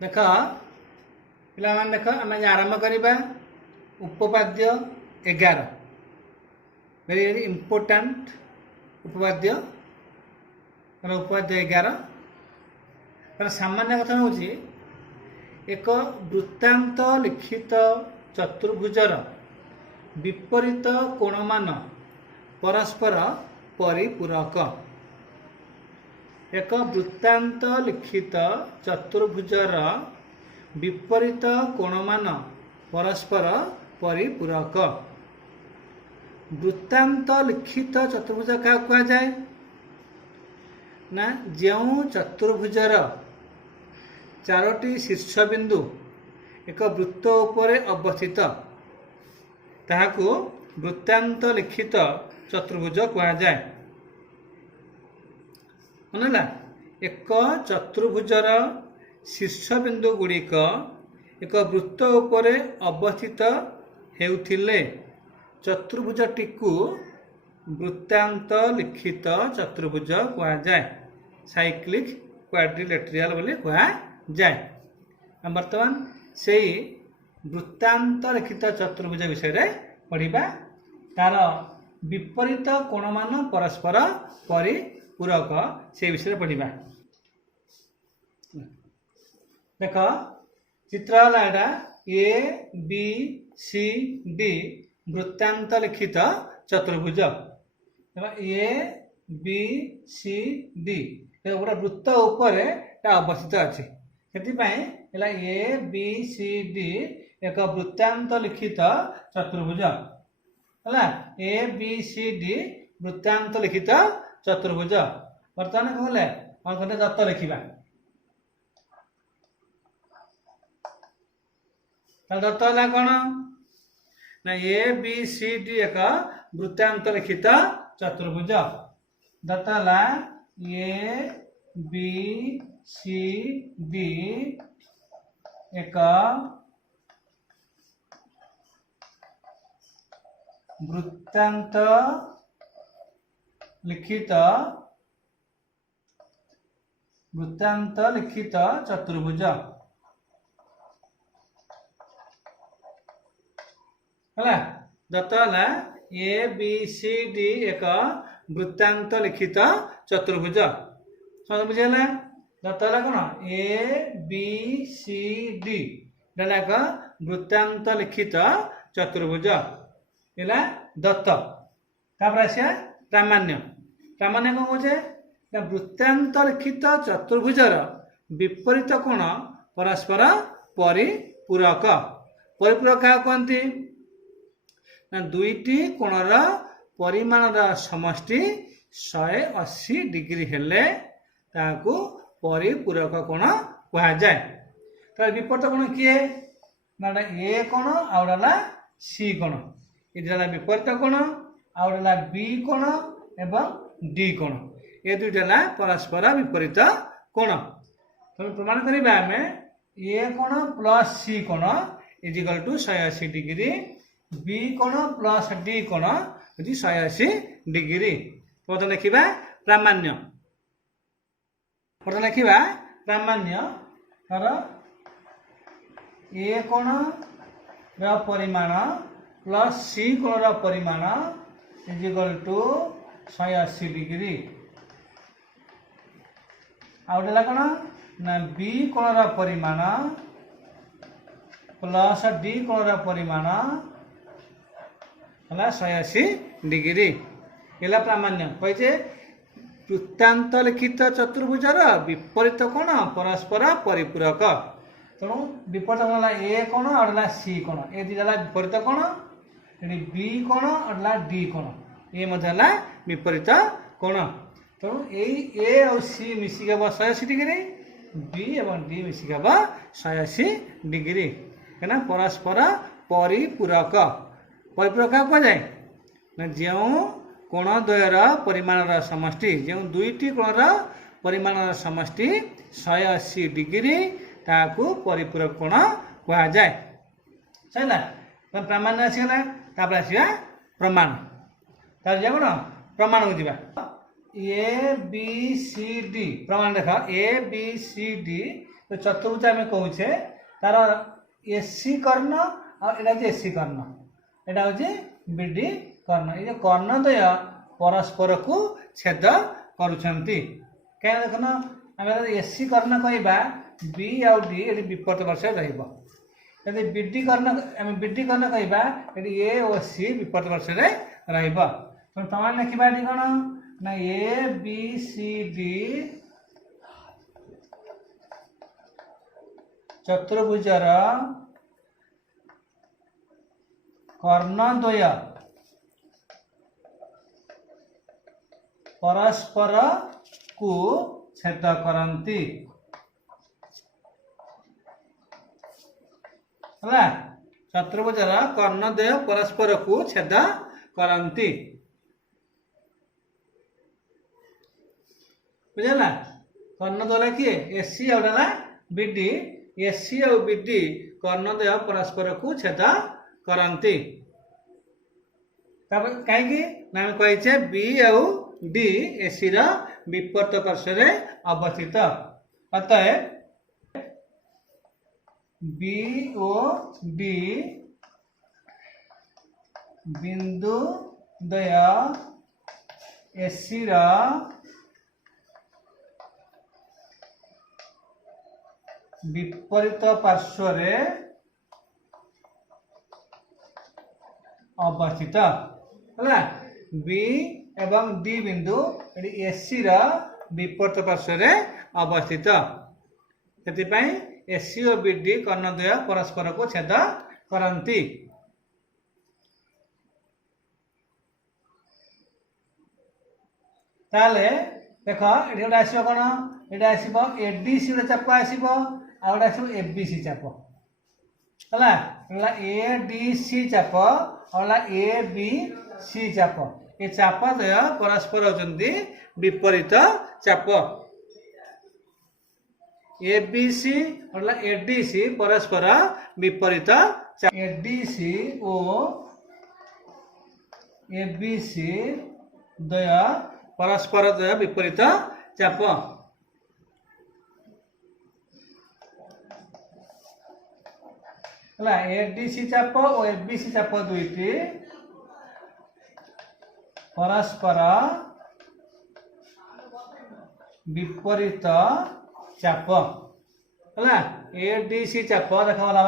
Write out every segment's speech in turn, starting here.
देख पिला देख आम आरंभ करवा उपपाद्य 11 वेरी वेरी इम्पोर्टाट उपपाद्य उपपाद्य 11 तार सामान्य कथन हूँ एक वृत्तांत लिखित चतुर्भुजर विपरीत कोणमान परस्पर परिपूरक। एक वृत्तांत लिखित चतुर्भुजर विपरीत कोणमान परस्पर परिपूरक। वृत्तांत लिखित चतुर्भुज क्या कहा जाए ना जो चतुर्भुजर चारोटी शीर्षबिंदु एक वृत्त उपरे अवस्थित ताहाकु वृत्तांत लिखित चतुर्भुज कहा जाए। मनला एक चतुर्भुजर शीर्षबिंदु गुड़िक एक वृत्त उपरे अवस्थित हेउथिले चतुर्भुजटी को वृत्तांत लिखित चतुर्भुज कहा जाए। साइक्लिक क्वाड्रिलेटरल बोली कहा जाए। बर्तमान से वृत्तांत लिखित चतुर्भुज विषय रे पढ़िबा। तार विपरीत कोणमान परस्पर परिपूरक से विषय पढ़िबा। देख चित्र है ए बी सी डी वृत्तांत लिखित चतुर्भुज। ए बी सी डी गोटे वृत्त उपर अवस्थित अच्छी से ए बी सी डी एक वृत्तांत लिखित चतुर्भुज है। ए बी सी डी वृत्तांत लिखित चतुर्भुज। बर्तमान कौन कौन दत्त लिखा दत्त है कौन ना ए बी सी डी एक वृत्तांत लिखित चतुर्भुज। दत्त है ए बी सी डी एक वृत्तांत लिखित चतुर्भुज है। दत्त है ए बी सी डी एक वृत्तांत लिखित चतुर्भुज। बुझेगा दत्त है कौन ए बी सी डी एक वृत्तांत लिखित चतुर्भुज है दत्त। आसिया प्रामाण्य। प्रामाण्य कौन कहे वृत्तांत लिखित चतुर्भुजर विपरीत कोण परस्पर परिपूरक। परिपूरक क्या कहती ना दुईटी कोणर परिमाणर समष्टि 180 डिग्री हेले ताकू परिपूरक कोण कहा जाए। तो विपरीत कोण किए ना ए कोण आउडा सी कोण। ये विपरीत कोण आउडा बी कोण एवं डी कोण। ये दुईटा परस्पर विपरीत कोण। तो प्रमाण करिबा आमे ए कोण प्लस सी कोण इजिकल टू 180 डिग्री बी कोण प्लस डी कोण इज 180 डिग्री। प्रथम लिखा प्रामाण्य। प्रथम लिखा प्रामाण्य तर ए कोण परिमाण प्लस सी कोण परिमाण इजिकल टू 180 डिग्री। आउटा कौन ना बी कोण परिमाण प्लस डी कोण परिमाण है 180 डिग्री। है प्रामाण्य कहे वृत्तांत लिखित चतुर्भुजर विपरीत कोण परस्पर परिपूरक। तेणु विपरीत कोण ए कोण और सी कोण ए दुटा विपरीत कोण बी कोण और डी कोण ये विपरीत कोण। तेणु ए और सी मिसिक 180 डिग्री बी एवं डी मिसिक 180 डिग्री है परस्पर परिपूरक। परिपूरक क्या कह जाए ना जो कोण द्वयर परिमाणर समष्टि जो दुईटी कोणर परिमाणर समष्टि 180 डिग्री ताकू परिपूरक कोण कहा जाए। सही प्रामाण्य आसीगला आसिया प्रमाण। कौन प्रमाण को जावा ए बी सी डी प्रमाण देख ए बी सी डी तो चतुर्भुज आम कहे तार एसी कर्ण आटा हूँ एसी कर्ण एटा हूँ बीडी कर्ण ये कर्णद्वय परस्पर को छेद करुछंती क्या देखुन आम एसी कर्ण कहवा बी आउ डी ये विपरीत पार्श्व रहिबो यदि बीडी कर्ण आम बीडी कर्ण कहवा ये ए और सी विपरीत पार्श्व रहिबो तो तमाम लिखा ये कौन ना ए बी सी डी चतुर्भुजर कर्णद्वय परस्पर को छेद करती है चतुर्भुजर कर्णद्वय परस्पर को छेद करती बुझला कर्णद्वय किए एसी आउटा बीडी एसी और बीडी कर्णद्वय परस्पर को छेद करती कहीं कहे बी आउ डी एसी विपरीत पार्श्व अवस्थित अतएव बी ओ डी बिंदु द्वय एसी विपरीत पार्श्व अवस्थित है बी एवं डी बिंदु एसी विपरीत पार्श्व अवस्थित से एसी और बीडी कर्णद्वय परस्पर को छेद करती ताले देख ये गोटे आसो कौन ये आसो एडीसी चाप आसो आउट आसो एबीसी चाप है एडीसी चाप और ए बी सी चाप ये चाप द्वय परस्पर होती विपरीत चाप एबीसी और एडीसी परस्पर विपरीत एडीसी ओ एबीसी द्वय परस्पर द्वय विपरीत चाप एडीसी चाप और एबीसी चाप दुईटी परस्पर विपरीत चाप है एडीसी चाप देखा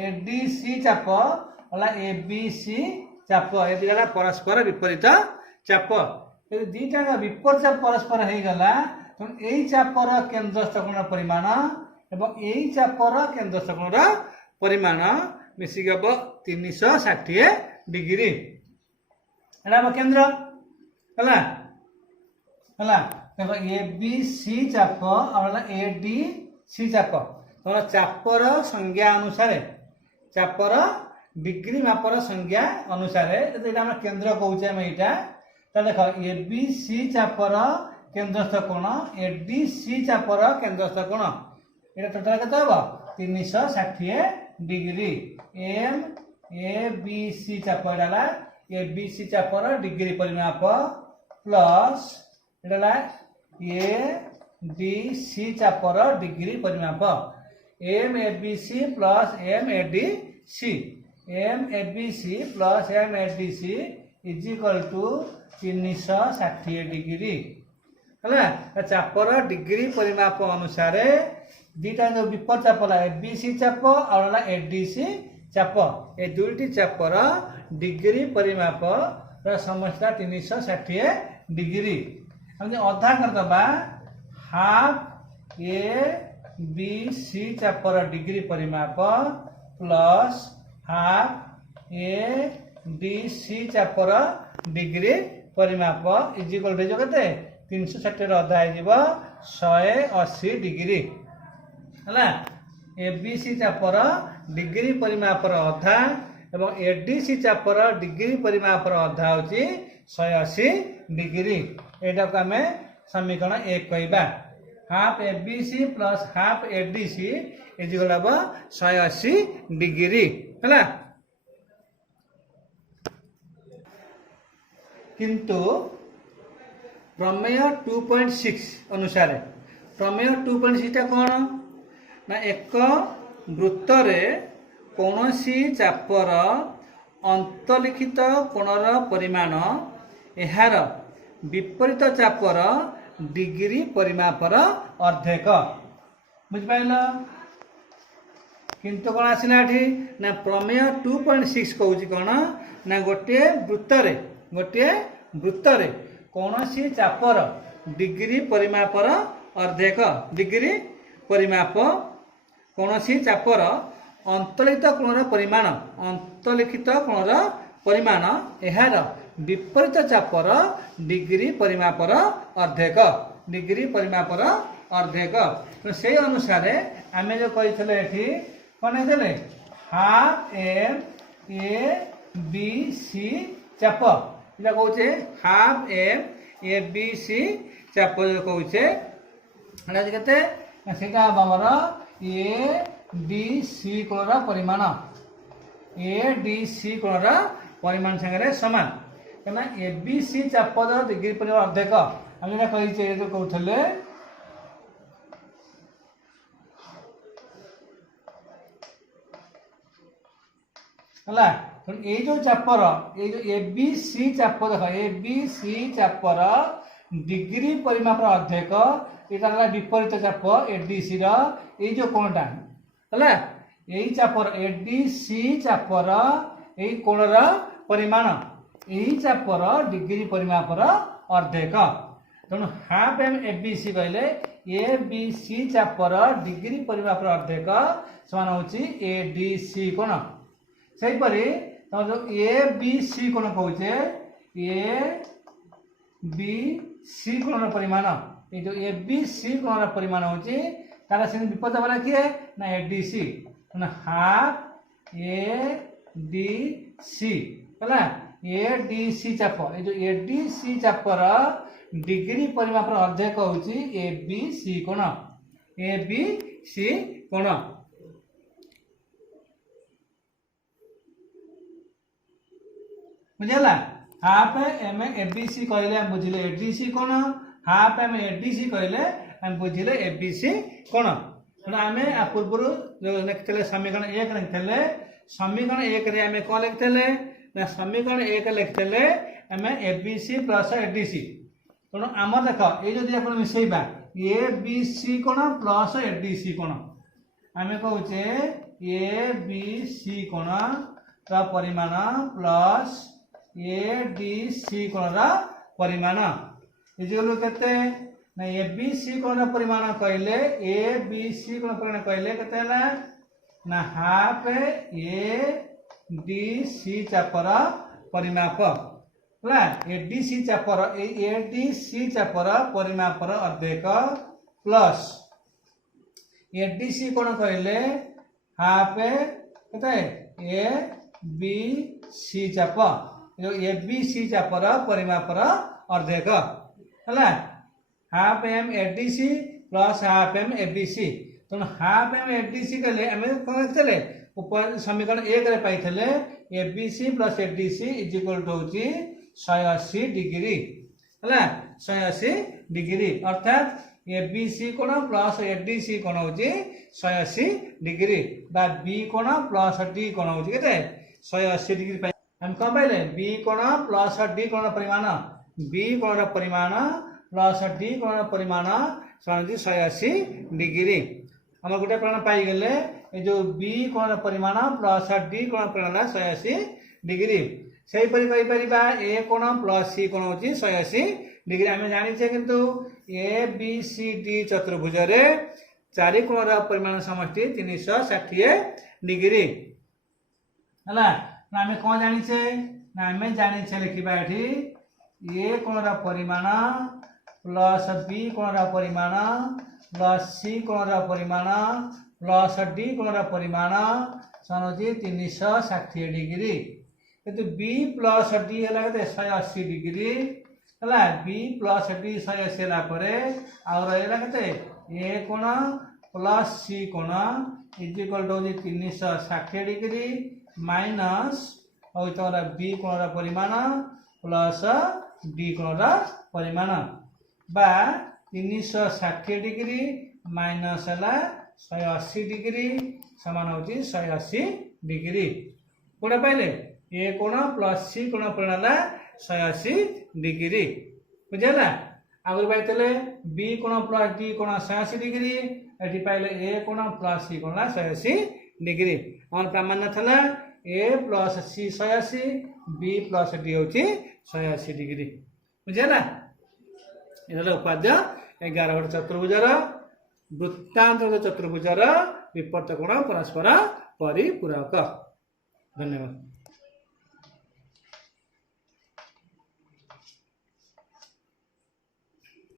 एडीसी चाप एबीसी चाप ये दिगला परस्पर विपरीत चाप यदि दीटा विपरीत चाप परस्पर हो गला तो यही चापर केन्द्रस्थ कोण परिमाण एवं यही चापर केन्द्रस्थ कोण परिमाण मिसिक हम 360 डिग्री एटा हम केन्द्र है देखो ए बी सी चाप और ए डी सी चाप तो चापर संज्ञा अनुसार चापर डिग्री मापर संज्ञा अनुसार यहाँ केन्द्र कौचे यहाँ तो देख ए बी सी चापर केन्द्रस्थ कोण ए डी सी चापर केन्द्रस्थ कोण ये टोटाल के हम 360 degree M A B C चाप ए बी सी चापर डिग्री परिमाप प्लस ए डी सी चापर डिग्री परिमाप M A B C plus M A D C M A B C plus M A D C is equal to 360 degree है चापर degree परिमाप अनुसार दीटा जो विपरीत चाप ए बी सी चाप और ए डी सी चाप ए दुईटी चापर डिग्री परिमाप समस्या 360 डिग्री हम अधा करदे हाफ ए बी सी चापर डिग्री परिमाप plus half A D C चापर डिग्री परिमाप इज इक्वल टू के 360 अधा हो 180 डिग्री है ए बी सी चापर डिग्री परिमापर अधा एवं ए डी सी चापर डिग्री परिमापर अधा हूँ 180 डिग्री यहाँ को आम समीकरण 1 कहवा half A B C plus half A D C इजिकल हम 180 डिग्री है किंतु प्रमेय 2.6 अनुसार प्रमेय 2.6 कौन ना एक वृत्त रे कौनसी चापर अंतलिखित कोणर परिमाण एहार विपरीत चापर डिग्री परिमापर अर्धेक बुझिपाइल किंतु कौन आसला ना प्रमेय 2.6 कहूँ कौन ना गोटे वृत्त रे कौनसी चापर डिग्री परिमापर अर्धेक डिग्री परिमाप कौनसी चापर अंतलिखित कोणर परिमाण एहार विपरीत चापर डिग्री परिमापर अर्धेक तो से अनुसार आम जो कही कौन है half M A B C चाप इटा कहे half M A B C चाप जो कहे के आमर ए डी सी कोणर परिमाण ए डी सी कोणर परिमाण सागर सामान क्या ए बी सी चाप डिग्री परिमाण अर्धेक आम कही कहते है ये जो चापर ये जो ए बी सी चाप देख ए बी सी चापर डिग्री परिमाप अर्धेक यहाँ विपरीत चाप एडीसी रे जो कोणटा है यही चापर एडीसी चापर यही कोणर परिमाण यही चापर डिग्री परिमापर अर्धेक तेणु half M A B C कहले ए बी सी चापर डिग्री परिमापर अर्धेक समान होची ए डी सी कोण सेहीपरि जो ए बी सी कोण कहे ए बी सी कोण परिमाण ये जो ए बी सी कोण परिमाण होची तार से विपद वाला किए ना A D C half A D C है ए डी सी चाप ये जो ए डी सी चापर डिग्री परिमापर अर्धेक होची ए बी सी कोण बुझेगा half M A B C कहले बुझिले ए डी सी कोण half M A D C कहले बुझिले ए बी सी कोण आम पूर्व जो लिखते समीकरण 1 लिखते समीकरण 1 रे आम कौन लिखते ना समीकरण 1 लिखते आम A B C plus A D C तेणु आम देख ये जो आप मिसेबा ए बी सी कोण प्लस ए डी सी कोण आम कहे ए बी सी कोण परिमाण प्लस ए डी सी कोण परिमाण इजिकल केते ना ए बी सी कोण परिमाण कहले ए बी सी कोण परिमाण कहले केते ना हाफ ए डी सी चापर परिमाप है ए डी सी चापर ए डी सी चापर परिमापर अर्धेक प्लस ए डी सी कोण कहले हाफ केते ए बी सी चाप जो ए बी सी चापर परिमापर अर्धेक है half M A D C plus half M A B C तेणु half M A D C कहले आम कौन लिखते ऊपर समीकरण 1 रे पाइले A B C plus A D C is equal to होची 180 डिग्री है 180 डिग्री अर्थात ए बी सी कोण प्लस ए डी सी कोण होची 180 डिग्री बा बी कोण प्लस डी कोण होची केते 180 डिग्री हम कौन पाइले बी कोण प्लस डी कोण परिमाण बी कोण परिमाण प्लस डी कोण परिमाण समान 180 डिग्री हम गोटे परिमाण पाईगले जो बी कोण परिमाण प्लस डी कोण परिमाण 180 डिग्री से ए कोण प्लस सी कोण होची 180 डिग्री आम जाने किंतु ए बी सी डी चतुर्भुज रे चारि कोण परिमाण समष्टि 360 डिग्री है आम कौन जाने ना आम जाने लिखा ये कोण परिमाण प्लस बी कोण परिमाण प्लस सी कोण परिमाण प्लस डी कोण परिमाण समान 360 डिग्री किंतु बी प्लस डी है 180 डिग्री है बी प्लस डी 180 रहा के ए कोण प्लस सी कोण is equal to 360 degree minus और तुम्हारा बी कोण परिमाण प्लस डी कोण परिमाण बा 360 डिग्री माइनस है 180 डिग्री समान होची 180 डिग्री कोणा पाइले ए कोण प्लस सी कोण पड़ला 180 डिग्री बुझेला आगु पाइले बी कोण प्लस डी कोण 180 डिग्री एठी पाइले ए कोण प्लस सी कोण 180 डिग्री हमर प्रामाण्य थला ए प्लस सी 180 बी प्लस डी होची 180 डिग्री बुझेला एला उपाद्य 11 गोटे चतुर्भुजर वृत्तांत चतुर्भुजर विपर्त कोण परस्पर परिपूरक धन्यवाद।